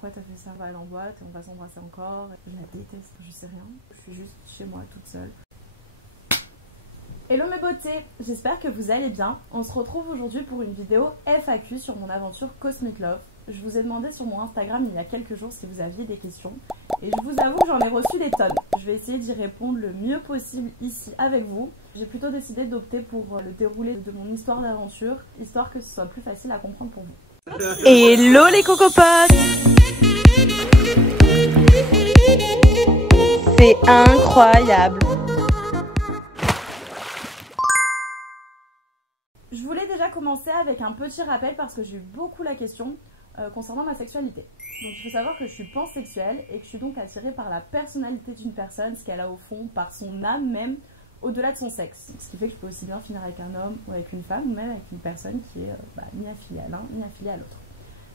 pourquoi t'as fait ça, on va aller en boîte et on va s'embrasser encore. Je la déteste, je sais rien, je suis juste chez moi toute seule. Hello mes beautés, j'espère que vous allez bien. On se retrouve aujourd'hui pour une vidéo FAQ sur mon aventure Cosmic Love. Je vous ai demandé sur mon Instagram il y a quelques jours si vous aviez des questions et je vous avoue que j'en ai reçu des tonnes. Je vais essayer d'y répondre le mieux possible ici avec vous. J'ai plutôt décidé d'opter pour le déroulé de mon histoire d'aventure, histoire que ce soit plus facile à comprendre pour vous. Hello les cocopotes! C'est incroyable! Je voulais déjà commencer avec un petit rappel parce que j'ai eu beaucoup la question concernant ma sexualité. Donc il faut savoir que je suis pansexuelle et que je suis donc attirée par la personnalité d'une personne, ce qu'elle a au fond, par son âme même, au-delà de son sexe. Ce qui fait que je peux aussi bien finir avec un homme ou avec une femme ou même avec une personne qui est ni affiliée à l'un ni affiliée à l'autre.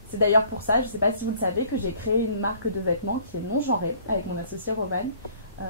C'est d'ailleurs pour ça, je ne sais pas si vous le savez, que j'ai créé une marque de vêtements qui est non genrée avec mon associé Roman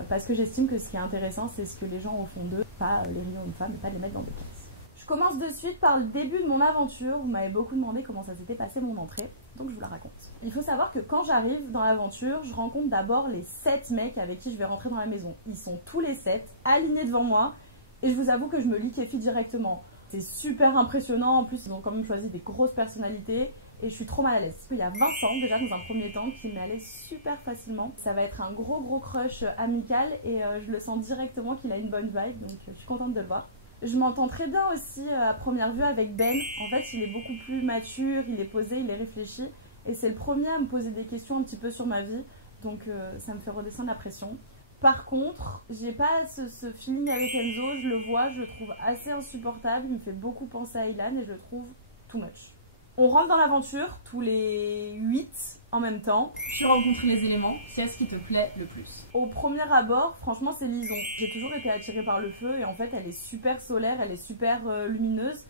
parce que j'estime que ce qui est intéressant c'est ce que les gens au fond d'eux, pas les rayons de femmes et pas les mettre dans des cases. Je commence de suite par le début de mon aventure. Vous m'avez beaucoup demandé comment ça s'était passé mon entrée, donc je vous la raconte. Il faut savoir que quand j'arrive dans l'aventure, je rencontre d'abord les 7 mecs avec qui je vais rentrer dans la maison. Ils sont tous les 7 alignés devant moi et je vous avoue que je me liquéfie directement. C'est super impressionnant, en plus ils ont quand même choisi des grosses personnalités et je suis trop mal à l'aise. Il y a Vincent déjà dans un premier temps qui me met à l'aise super facilement. Ça va être un gros crush amical et je le sens directement qu'il a une bonne vibe, donc je suis contente de le voir. Je m'entends très bien aussi à première vue avec Ben. En fait, il est beaucoup plus mature, il est posé, il est réfléchi. Et c'est le premier à me poser des questions un petit peu sur ma vie. Donc ça me fait redescendre la pression. Par contre, j'ai pas ce feeling avec Enzo. Je le vois, je le trouve assez insupportable. Il me fait beaucoup penser à Ilan et je le trouve too much. On rentre dans l'aventure, tous les 8 en même temps. Tu rencontres les éléments, qu'est-ce qui te plaît le plus? Au premier abord, franchement, c'est Lison. J'ai toujours été attirée par le feu et en fait, elle est super solaire, elle est super lumineuse.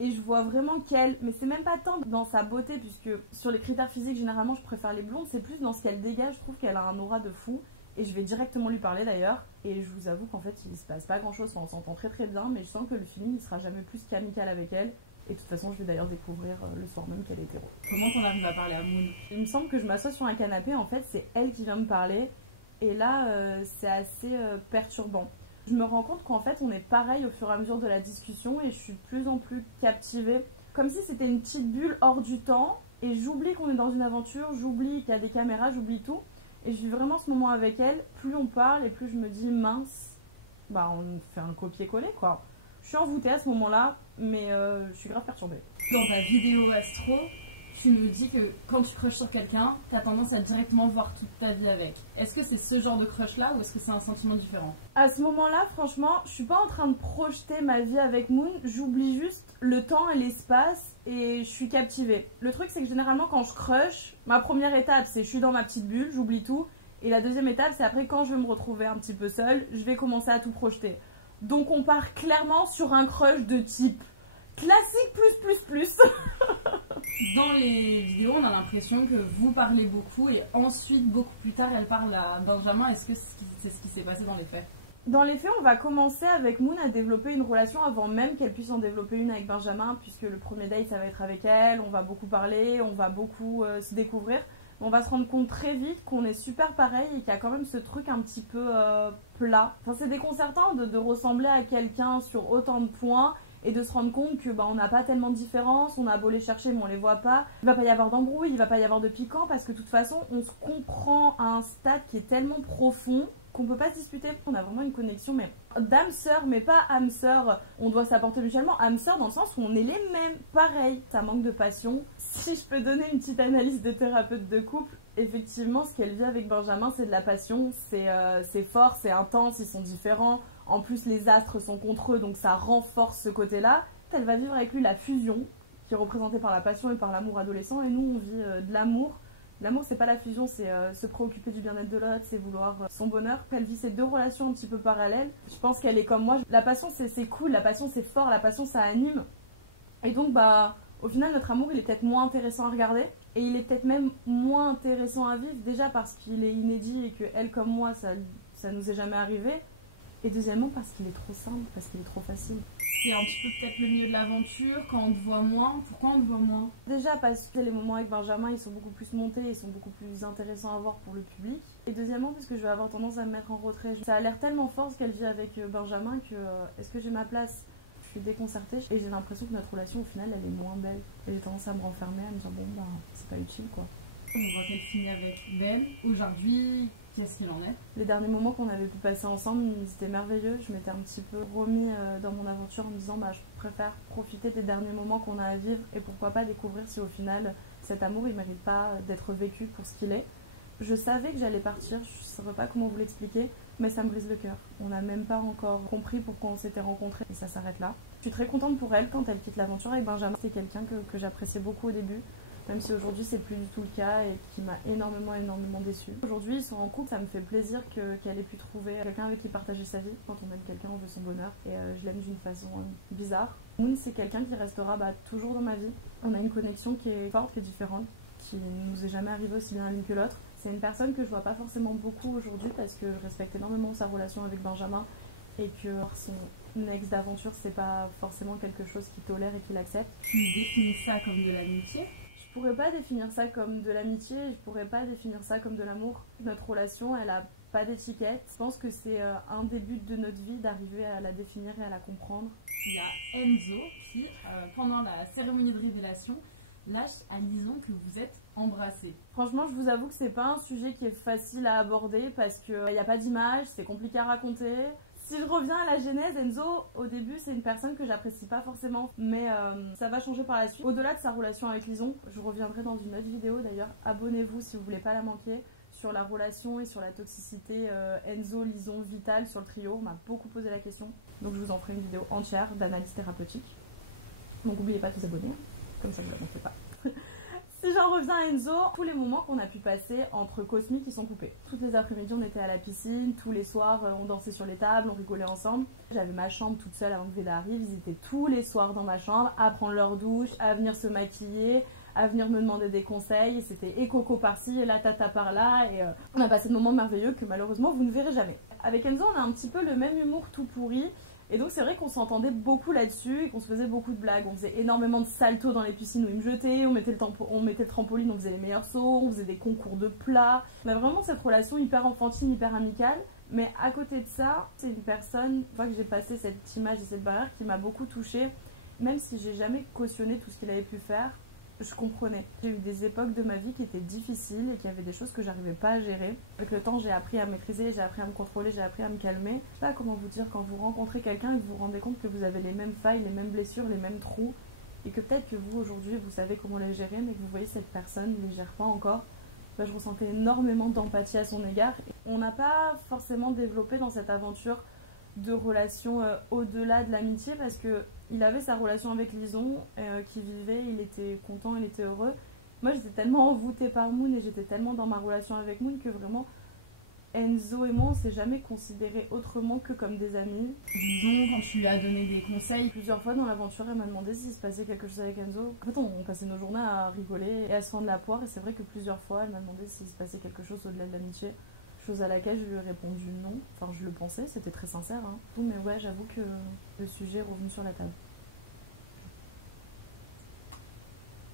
Et je vois vraiment qu'elle, mais c'est même pas tant dans sa beauté, puisque sur les critères physiques, généralement, je préfère les blondes. C'est plus dans ce qu'elle dégage, je trouve qu'elle a un aura de fou. Et je vais directement lui parler d'ailleurs. Et je vous avoue qu'en fait, il se passe pas grand chose, on s'entend très bien, mais je sens que le feeling, il sera jamais plus qu'amical avec elle. Et de toute façon, je vais d'ailleurs découvrir le soir même qu'elle est hétéro. Comment t'en arrives à parler à Moon? Il me semble que je m'assois sur un canapé, en fait, c'est elle qui vient me parler. Et là, c'est assez perturbant. Je me rends compte qu'en fait, on est pareil au fur et à mesure de la discussion et je suis de plus en plus captivée. Comme si c'était une petite bulle hors du temps. Et j'oublie qu'on est dans une aventure, j'oublie qu'il y a des caméras, j'oublie tout. Et je vis vraiment ce moment avec elle. Plus on parle et plus je me dis, mince, bah on fait un copier-coller, quoi. Je suis envoûtée à ce moment-là, mais je suis grave perturbée. Dans ta vidéo astro, tu nous dis que quand tu crushes sur quelqu'un, t'as tendance à directement voir toute ta vie avec. Est-ce que c'est ce genre de crush là ou est-ce que c'est un sentiment différent? À ce moment-là, franchement, je suis pas en train de projeter ma vie avec Moon, j'oublie juste le temps et l'espace et je suis captivée. Le truc c'est que généralement quand je crush, ma première étape c'est je suis dans ma petite bulle, j'oublie tout. Et la deuxième étape c'est après quand je vais me retrouver un petit peu seule, je vais commencer à tout projeter. Donc on part clairement sur un crush de type classique plus. Dans les vidéos, on a l'impression que vous parlez beaucoup et ensuite, beaucoup plus tard, elle parle à Benjamin. Est-ce que c'est ce qui s'est passé dans les faits? Dans les faits, on va commencer avec Moon à développer une relation avant même qu'elle puisse en développer une avec Benjamin, puisque le premier date, ça va être avec elle, on va beaucoup parler, on va beaucoup se découvrir. On va se rendre compte très vite qu'on est super pareil et qu'il y a quand même ce truc un petit peu plat. Enfin, c'est déconcertant de ressembler à quelqu'un sur autant de points et de se rendre compte que on n'a pas tellement de différence, on a beau les chercher mais on les voit pas. Il va pas y avoir d'embrouille, il va pas y avoir de piquant parce que de toute façon on se comprend à un stade qui est tellement profond qu'on peut pas se disputer. On a vraiment une connexion mais d'âme sœur, mais pas âme sœur, on doit s'apporter mutuellement, âme sœur dans le sens où on est les mêmes, pareil. Ça manque de passion. Si je peux donner une petite analyse de thérapeute de couple, effectivement ce qu'elle vit avec Benjamin c'est de la passion, c'est fort, c'est intense, ils sont différents. En plus, les astres sont contre eux, donc ça renforce ce côté-là. Elle va vivre avec lui la fusion, qui est représentée par la passion et par l'amour adolescent. Et nous, on vit de l'amour. L'amour, c'est pas la fusion, c'est se préoccuper du bien-être de l'autre, c'est vouloir son bonheur. Elle vit ces deux relations un petit peu parallèles. Je pense qu'elle est comme moi. La passion, c'est cool, la passion, c'est fort, la passion, ça anime. Et donc, au final, notre amour, il est peut-être moins intéressant à regarder. Et il est peut-être même moins intéressant à vivre, déjà parce qu'il est inédit et que elle, comme moi, ça nous est jamais arrivé. Et deuxièmement, parce qu'il est trop simple, parce qu'il est trop facile. C'est un petit peu peut-être le milieu de l'aventure, quand on te voit moins. Pourquoi on te voit moins? Déjà parce que les moments avec Benjamin, ils sont beaucoup plus montés, ils sont beaucoup plus intéressants à voir pour le public. Et deuxièmement, parce que je vais avoir tendance à me mettre en retrait. Ça a l'air tellement fort ce qu'elle vit avec Benjamin que est-ce que j'ai ma place? Je suis déconcertée et j'ai l'impression que notre relation au final elle est moins belle. Et j'ai tendance à me renfermer, à me dire bon bah c'est pas utile quoi. On voit qu'elle finit avec Ben. Aujourd'hui, qu'est-ce qu'il en est? Les derniers moments qu'on avait pu passer ensemble, ils étaient merveilleux. Je m'étais un petit peu remis dans mon aventure en me disant bah je préfère profiter des derniers moments qu'on a à vivre et pourquoi pas découvrir si au final cet amour il mérite pas d'être vécu pour ce qu'il est. Je savais que j'allais partir, je ne savais pas comment vous l'expliquer, mais ça me brise le cœur. On n'a même pas encore compris pourquoi on s'était rencontrés et ça s'arrête là. Je suis très contente pour elle quand elle quitte l'aventure avec Benjamin. C'est quelqu'un que j'appréciais beaucoup au début, même si aujourd'hui c'est plus du tout le cas et qui m'a énormément déçue. Aujourd'hui ils sont en couple, ça me fait plaisir qu'elle ait pu trouver quelqu'un avec qui partager sa vie. Quand on aime quelqu'un on veut son bonheur et je l'aime d'une façon bizarre. Moon c'est quelqu'un qui restera toujours dans ma vie. On a une connexion qui est forte, qui est différente, qui ne nous est jamais arrivée aussi bien l'une que l'autre. C'est une personne que je vois pas forcément beaucoup aujourd'hui parce que je respecte énormément sa relation avec Benjamin et que son ex d'aventure c'est pas forcément quelque chose qu'il tolère et qu'il accepte. Tu définis ça comme de l'amitié? Je pourrais pas définir ça comme de l'amitié, je pourrais pas définir ça comme de l'amour. Notre relation elle a pas d'étiquette. Je pense que c'est un des buts de notre vie d'arriver à la définir et à la comprendre. Il y a Enzo qui, pendant la cérémonie de révélation, lâche à Lison que vous êtes embrassés. Franchement, je vous avoue que c'est pas un sujet qui est facile à aborder parce qu'il n'y a pas d'image, c'est compliqué à raconter. Si je reviens à la genèse, Enzo, au début, c'est une personne que j'apprécie pas forcément, mais ça va changer par la suite. Au-delà de sa relation avec Lison, je reviendrai dans une autre vidéo d'ailleurs. Abonnez-vous si vous voulez pas la manquer. Sur la relation et sur la toxicité Enzo, Lison, Vital sur le trio. On m'a beaucoup posé la question. Donc je vous en ferai une vidéo entière d'analyse thérapeutique. Donc n'oubliez pas de vous abonner. Comme ça, vous ne la manquez pas. Si j'en reviens à Enzo, tous les moments qu'on a pu passer entre Cosmic qui sont coupés. Toutes les après-midi, on était à la piscine, tous les soirs, on dansait sur les tables, on rigolait ensemble. J'avais ma chambre toute seule avant que Veda arrive, ils étaient tous les soirs dans ma chambre, à prendre leur douche, à venir se maquiller, à venir me demander des conseils. C'était et coco par-ci, et la tata par-là, et on a passé de moments merveilleux que malheureusement vous ne verrez jamais. Avec Enzo, on a un petit peu le même humour tout pourri. Et donc c'est vrai qu'on s'entendait beaucoup là-dessus et qu'on se faisait beaucoup de blagues. On faisait énormément de saltos dans les piscines où il me jetait, on mettait le trampoline, on faisait les meilleurs sauts, on faisait des concours de plats. On a vraiment cette relation hyper enfantine, hyper amicale. Mais à côté de ça, c'est une personne, une fois que j'ai passé cette image et cette barrière, qui m'a beaucoup touchée. Même si j'ai jamais cautionné tout ce qu'il avait pu faire, je comprenais. J'ai eu des époques de ma vie qui étaient difficiles et qui avaient des choses que j'arrivais pas à gérer. Avec le temps, j'ai appris à maîtriser, j'ai appris à me contrôler, j'ai appris à me calmer. Je sais pas comment vous dire, quand vous rencontrez quelqu'un et que vous vous rendez compte que vous avez les mêmes failles, les mêmes blessures, les mêmes trous, et que peut-être que vous, aujourd'hui, vous savez comment les gérer, mais que vous voyez cette personne ne les gère pas encore, bah, je ressentais énormément d'empathie à son égard. On n'a pas forcément développé dans cette aventure de relation au-delà de l'amitié parce que il avait sa relation avec Lison qui vivait, il était content, il était heureux. Moi j'étais tellement envoûtée par Moon et j'étais tellement dans ma relation avec Moon que vraiment Enzo et moi on s'est jamais considérés autrement que comme des amis. Lison, quand tu lui as donné des conseils, Plusieurs fois dans l'aventure elle m'a demandé s'il se passait quelque chose avec Enzo. En fait on passait nos journées à rigoler et à se fendre la poire et c'est vrai que plusieurs fois elle m'a demandé s'il se passait quelque chose au-delà de l'amitié. Chose à laquelle je lui ai répondu non, enfin je le pensais, c'était très sincère hein. Mais ouais j'avoue que le sujet est revenu sur la table.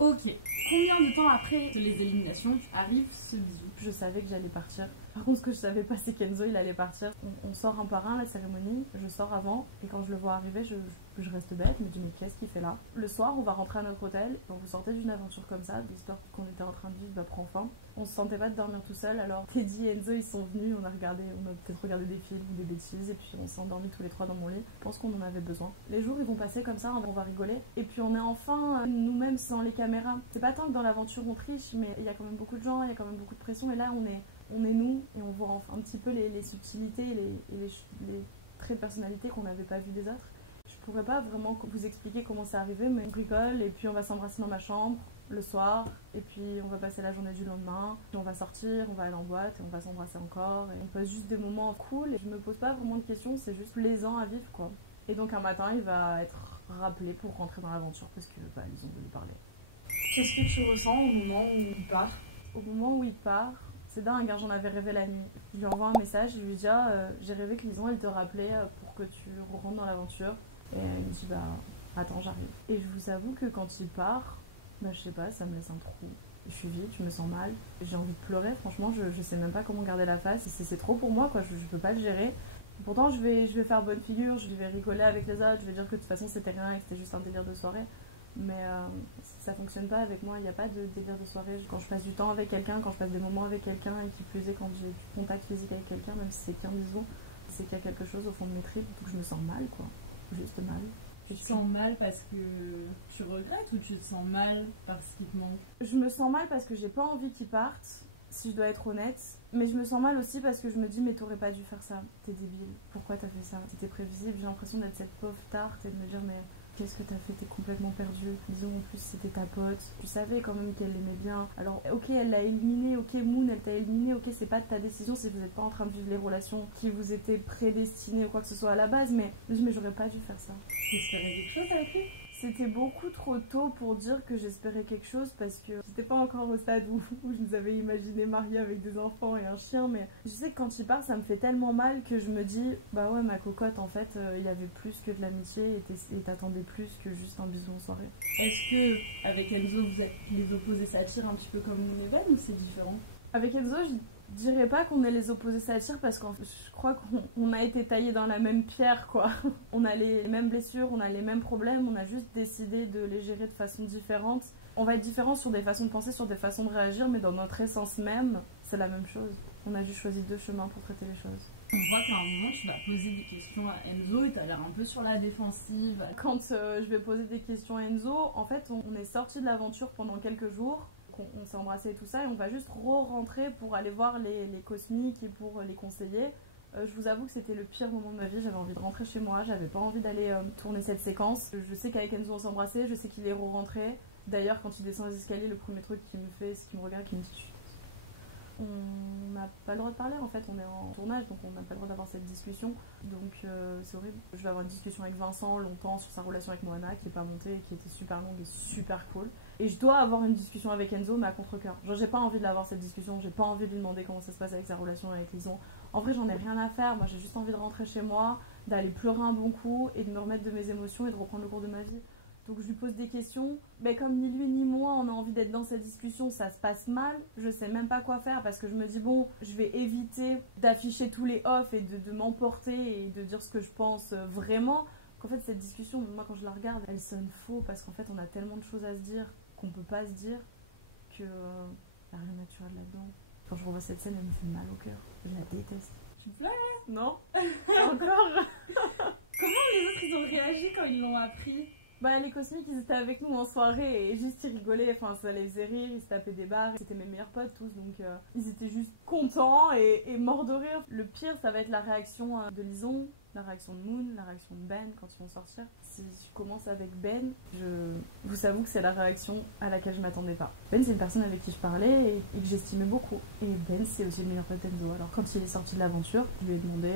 ok. Combien de temps après les éliminations arrive ce bisou? Je savais que j'allais partir. Par contre ce que je savais pas c'est qu'Enzo il allait partir. On sort un par un la cérémonie, je sors avant et quand je le vois arriver je reste bête, je me dis mais qu'est-ce qu'il fait là? Le soir on va rentrer à notre hôtel, quand vous sortez d'une aventure comme ça, l'histoire qu'on était en train de vivre prend fin. On se sentait pas de dormir tout seul alors Teddy et Enzo ils sont venus, on a peut-être regardé des films ou des bêtises et puis on s'est endormis tous les trois dans mon lit. Je pense qu'on en avait besoin. Les jours ils vont passer comme ça, on va rigoler et puis on est enfin nous-mêmes sans les caméras. C'est pas tant que dans l'aventure on triche mais il y a quand même beaucoup de gens, il y a quand même beaucoup de pression et là on est nous et on voit enfin un petit peu les subtilités et les traits de personnalité qu'on n'avait pas vu des autres. Je pourrais pas vraiment vous expliquer comment c'est arrivé mais on rigole et puis on va s'embrasser dans ma chambre le soir et puis on va passer la journée du lendemain, puis on va sortir, on va aller en boîte et on va s'embrasser encore et on passe juste des moments cool et je me pose pas vraiment de questions, c'est juste plaisant à vivre quoi. Et donc un matin il va être rappelé pour rentrer dans l'aventure parce que bah, ils ont voulu parler. Qu'est-ce que tu ressens au moment où il part? Au moment où il part, C'est dingue, hein, j'en avais rêvé la nuit. Je lui envoie un message, je lui dis j'ai rêvé que Lison elle te rappelait pour que tu rentres dans l'aventure. Et il me dit attends j'arrive. Et je vous avoue que quand il part, je sais pas, ça me laisse un trou. Je suis vide, je me sens mal, j'ai envie de pleurer, franchement je sais même pas comment garder la face. C'est trop pour moi quoi, je peux pas le gérer. Pourtant je vais faire bonne figure, je vais rigoler avec les autres, je vais dire que de toute façon c'était rien et que c'était juste un délire de soirée. Mais ça fonctionne pas avec moi, il n'y a pas de délire de soirée. Quand je passe du temps avec quelqu'un, quand je passe des moments avec quelqu'un, et qui plus est quand j'ai du contact physique avec quelqu'un, même si c'est qu'un bisou, c'est qu'il y a quelque chose au fond de mes tripes, donc je me sens mal quoi, juste mal. Tu te sens mal parce que tu regrettes ou tu te sens mal parce qu'il te manque? Je me sens mal parce que j'ai pas envie qu'il parte, si je dois être honnête. Mais je me sens mal aussi parce que je me dis mais t'aurais pas dû faire ça, t'es débile. Pourquoi t'as fait ça? C'était prévisible, j'ai l'impression d'être cette pauvre tarte et de me dire mais qu'est-ce que t'as fait? T'es complètement perdue. Disons en plus c'était ta pote. Tu savais quand même qu'elle l'aimait bien. Alors ok elle l'a éliminé, ok Moon elle t'a éliminé, ok c'est pas de ta décision si vous n'êtes pas en train de vivre les relations qui vous étaient prédestinées ou quoi que ce soit à la base. Mais j'aurais pas dû faire ça. T'espérais quelque chose avec lui? C'était beaucoup trop tôt pour dire que j'espérais quelque chose parce que j'étais pas encore au stade où je nous avais imaginé mariés avec des enfants et un chien, mais je sais que quand il part ça me fait tellement mal que je me dis bah ouais ma cocotte en fait il y avait plus que de l'amitié et t'attendais plus que juste un bisou en soirée. Est-ce que avec Enzo vous êtes les opposés s'attirent un petit peu comme Moon et Ben ou c'est différent? Avec Enzo je dirais pas qu'on est les opposés s'attirent parce que je crois qu'on a été taillés dans la même pierre quoi. On a les mêmes blessures, on a les mêmes problèmes, on a juste décidé de les gérer de façon différente. On va être différents sur des façons de penser, sur des façons de réagir, mais dans notre essence même, c'est la même chose. On a juste choisi deux chemins pour traiter les choses. On voit qu'à un moment tu vas poser des questions à Enzo et t'as l'air un peu sur la défensive. Quand je vais poser des questions à Enzo, en fait on est sorti de l'aventure pendant quelques jours. On s'est embrassé et tout ça et on va juste re-rentrer pour aller voir les cosmiques et pour les conseiller. Je vous avoue que c'était le pire moment de ma vie, j'avais envie de rentrer chez moi, j'avais pas envie d'aller tourner cette séquence. Je sais qu'avec Enzo on s'est embrassé, je sais qu'il est re-rentré. D'ailleurs quand il descend les escaliers, le premier truc qu'il me fait c'est qu'il me regarde et qu'il me dit on n'a pas le droit de parler en fait, on est en tournage donc on n'a pas le droit d'avoir cette discussion, donc c'est horrible. Je vais avoir une discussion avec Vincent longtemps sur sa relation avec Moana qui est pas montée et qui était super longue et super cool, et je dois avoir une discussion avec Enzo mais à contre-cœur, genre j'ai pas envie de l'avoir cette discussion, j'ai pas envie de lui demander comment ça se passe avec sa relation avec Lison. En vrai j'en ai rien à faire, moi j'ai juste envie de rentrer chez moi, d'aller pleurer un bon coup et de me remettre de mes émotions et de reprendre le cours de ma vie. Donc je lui pose des questions, mais comme ni lui ni moi on a envie d'être dans cette discussion, ça se passe mal, je sais même pas quoi faire parce que je me dis bon, je vais éviter d'afficher tous les off et de m'emporter et de dire ce que je pense vraiment. Qu'en fait cette discussion, moi quand je la regarde, elle sonne faux parce qu'en fait on a tellement de choses à se dire qu'on peut pas se dire que y a rien de naturel là-dedans. Quand je revois cette scène, elle me fait mal au cœur, je la déteste. Tu pleures? Non. Encore. Comment les autres ils ont réagi quand ils l'ont appris? Bah les cosmiques ils étaient avec nous en soirée et juste ils rigolaient, enfin ça les faisait rire, ils se tapaient des barres, c'était mes meilleurs potes tous donc ils étaient juste contents et morts de rire. Le pire ça va être la réaction de Lison, la réaction de Moon, la réaction de Ben quand ils vont sortir. Si je commence avec Ben, je vous avoue que c'est la réaction à laquelle je m'attendais pas. Ben c'est une personne avec qui je parlais et que j'estimais beaucoup, et Ben c'est aussi le meilleur pote d'Enzo. Alors quand il est sorti de l'aventure, je lui ai demandé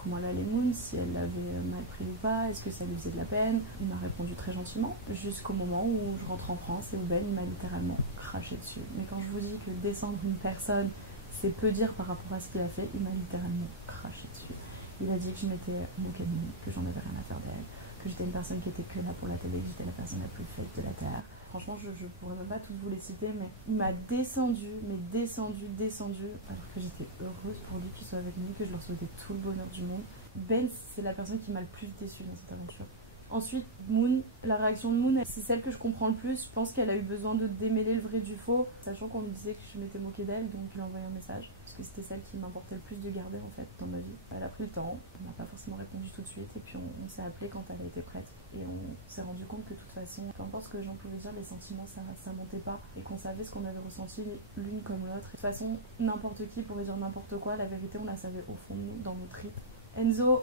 comment elle allait Moon, si elle l'avait mal pris ou pas, est-ce que ça lui faisait de la peine. Il m'a répondu très gentiment, jusqu'au moment où je rentre en France et où Ben il m'a littéralement craché dessus. Mais quand je vous dis que descendre une personne, c'est peu dire par rapport à ce qu'il a fait, il m'a littéralement craché dessus. Il a dit que je m'étais moquée de lui, que j'en avais rien à faire d'elle, que j'étais une personne qui était que là pour la télé, que j'étais la personne la plus fake de la Terre. Franchement, je pourrais même pas toutes vous les citer, mais il m'a descendu, alors que j'étais heureuse pour lui qu'il soit avec nous, que je leur souhaitais tout le bonheur du monde. Ben, c'est la personne qui m'a le plus déçue dans cette aventure. Ensuite, Moon, la réaction de Moon, c'est celle que je comprends le plus. Je pense qu'elle a eu besoin de démêler le vrai du faux, sachant qu'on me disait que je m'étais moquée d'elle, donc je lui ai envoyé un message. Parce que c'était celle qui m'importait le plus de garder en fait dans ma vie. Elle a pris le temps, on n'a pas forcément répondu tout de suite, et puis on s'est appelé quand elle a été prête. Et on s'est rendu compte que de toute façon, peu importe ce que les gens pouvaient dire, les sentiments ça montait pas, et qu'on savait ce qu'on avait ressenti l'une comme l'autre. De toute façon, n'importe qui pourrait dire n'importe quoi, la vérité on la savait au fond de nous, dans nos tripes. Enzo,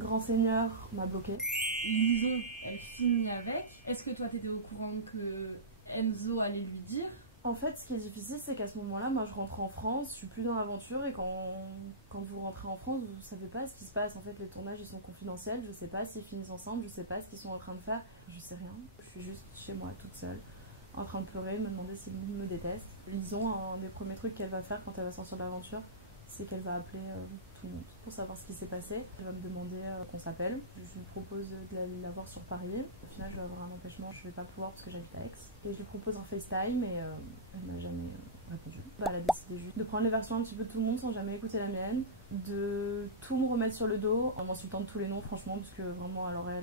grand seigneur, m'a bloqué. Lison, elle finit avec. Est-ce que toi t'étais au courant que Enzo allait lui dire? En fait, ce qui est difficile, c'est qu'à ce moment-là, moi je rentre en France, je suis plus dans l'aventure, et quand vous rentrez en France, vous savez pas ce qui se passe. En fait, les tournages ils sont confidentiels, je sais pas s'ils finissent ensemble, je sais pas ce qu'ils sont en train de faire, je sais rien. Je suis juste chez moi toute seule, en train de pleurer, me demander si Moon me déteste. Lison, un des premiers trucs qu'elle va faire quand elle va sortir de l'aventure, c'est qu'elle va appeler tout le monde pour savoir ce qui s'est passé. Elle va me demander qu'on s'appelle. Je lui propose de la voir sur Paris. Au final, je vais avoir un empêchement, je vais pas pouvoir parce que j'habite à Aix. Et je lui propose un FaceTime et elle m'a jamais répondu. Elle a décidé juste de prendre les versions un petit peu de tout le monde sans jamais écouter la mienne, de tout me remettre sur le dos en m'insultant de tous les noms franchement, parce que vraiment à l'oreille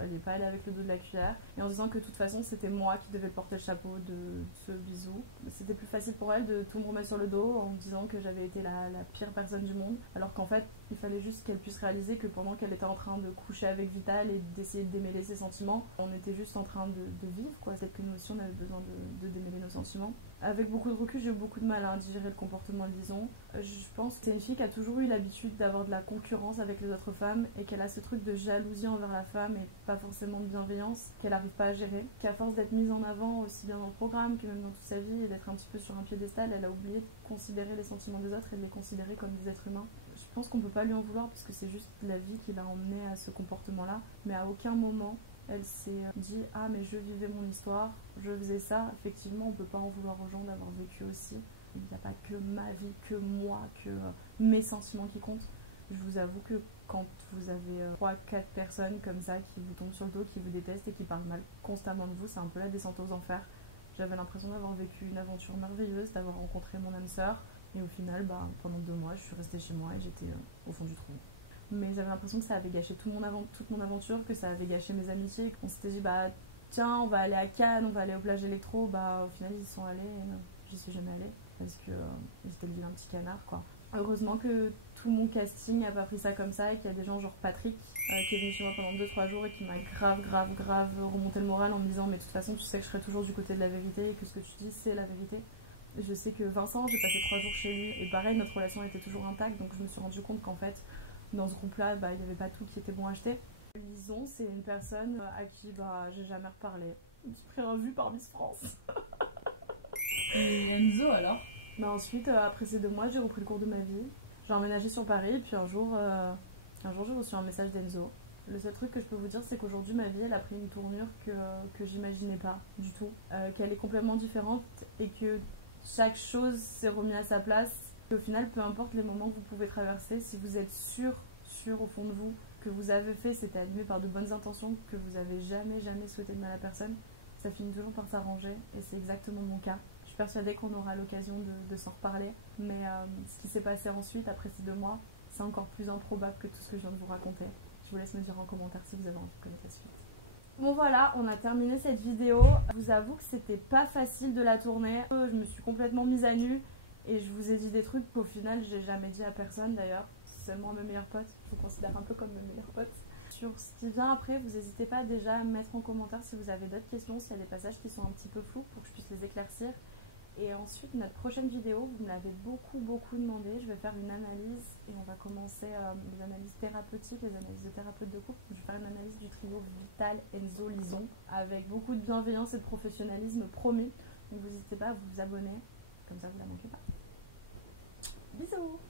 elle n'est pas allée avec le dos de la cuillère, et en disant que de toute façon c'était moi qui devais porter le chapeau de ce bisou. C'était plus facile pour elle de tout me remettre sur le dos en me disant que j'avais été la pire personne du monde, alors qu'en fait il fallait juste qu'elle puisse réaliser que pendant qu'elle était en train de coucher avec Vital et d'essayer de démêler ses sentiments, on était juste en train de vivre quoi. Peut-être que nous aussi on avait besoin de démêler nos sentiments. Avec beaucoup de recul, j'ai eu beaucoup de mal à digérer le comportement de Lison. Je pense que c'est une fille qui a toujours eu l'habitude d'avoir de la concurrence avec les autres femmes et qu'elle a ce truc de jalousie envers la femme et pas forcément de bienveillance qu'elle n'arrive pas à gérer. Qu'à force d'être mise en avant aussi bien dans le programme que même dans toute sa vie et d'être un petit peu sur un piédestal, elle a oublié de considérer les sentiments des autres et de les considérer comme des êtres humains. Je pense qu'on peut pas lui en vouloir parce que c'est juste la vie qui l'a emmenée à ce comportement-là, mais à aucun moment elle s'est dit « Ah mais je vivais mon histoire, je faisais ça ». Effectivement, on peut pas en vouloir aux gens d'avoir vécu aussi. Il n'y a pas que ma vie, que moi, que mes sentiments qui comptent. Je vous avoue que quand vous avez 3-4 personnes comme ça qui vous tombent sur le dos, qui vous détestent et qui parlent mal constamment de vous, c'est un peu la descente aux enfers. J'avais l'impression d'avoir vécu une aventure merveilleuse, d'avoir rencontré mon âme sœur, et au final, pendant 2 mois, je suis restée chez moi et j'étais au fond du trou. Mais j'avais l'impression que ça avait gâché toute mon aventure, que ça avait gâché mes amitiés. On s'était dit, tiens, on va aller à Cannes, on va aller aux plages électro. Au final, ils y sont allés et non, j'y suis jamais allée parce que j'étais le vilain petit canard, quoi. Heureusement que tout mon casting n'a pas pris ça comme ça et qu'il y a des gens genre Patrick qui est venu chez moi pendant 2-3 jours et qui m'a grave remonté le moral en me disant, mais de toute façon, tu sais que je serai toujours du côté de la vérité et que ce que tu dis, c'est la vérité. Je sais que Vincent, j'ai passé 3 jours chez lui et pareil, notre relation était toujours intacte, donc je me suis rendu compte qu'en fait, dans ce groupe-là, il n'y avait pas tout qui était bon à acheter. Lison, c'est une personne à qui j'ai jamais reparlé. Je me suis pris un vu par Miss France. Et Enzo alors? Ensuite, après ces 2 mois, j'ai repris le cours de ma vie. J'ai emménagé sur Paris, et puis un jour j'ai reçu un message d'Enzo. Le seul truc que je peux vous dire, c'est qu'aujourd'hui, ma vie, elle a pris une tournure que j'imaginais pas du tout. Qu'elle est complètement différente et que chaque chose s'est remise à sa place. Et au final, peu importe les moments que vous pouvez traverser, si vous êtes sûr au fond de vous que vous avez fait, c'était animé par de bonnes intentions, que vous avez jamais souhaité de mal à personne, ça finit toujours par s'arranger et c'est exactement mon cas. Je suis persuadée qu'on aura l'occasion de s'en reparler, mais ce qui s'est passé ensuite, après ces 2 mois, c'est encore plus improbable que tout ce que je viens de vous raconter. Je vous laisse me dire en commentaire si vous avez envie de connaître la suite. Bon voilà, on a terminé cette vidéo. Je vous avoue que c'était pas facile de la tourner. Je me suis complètement mise à nu et je vous ai dit des trucs qu'au final j'ai jamais dit à personne d'ailleurs. Seulement à mes meilleurs potes, je vous considère un peu comme mes meilleurs potes. Sur ce qui vient après, vous n'hésitez pas déjà à me mettre en commentaire si vous avez d'autres questions, s'il y a des passages qui sont un petit peu flous pour que je puisse les éclaircir. Et ensuite, notre prochaine vidéo, vous me l'avez beaucoup demandé, je vais faire une analyse et on va commencer les analyses thérapeutiques, les analyses de thérapeute de couple. Je vais faire une analyse du trio Vital, Enzo, Lison, avec beaucoup de bienveillance et de professionnalisme promis. Donc vous n'hésitez pas à vous abonner, comme ça vous ne la manquez pas. Bisous.